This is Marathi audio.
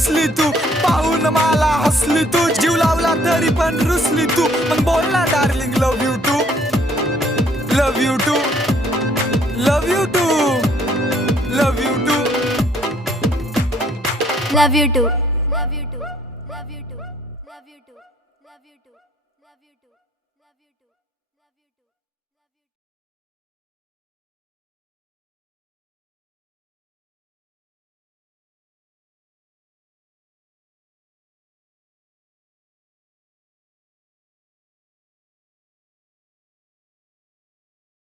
दिसली तू, पाहून मला हसली तू, जीव लावला तरी पण रुसली तू, मग बोल ना darling love you to, love you to, love you to, love you to, love you to.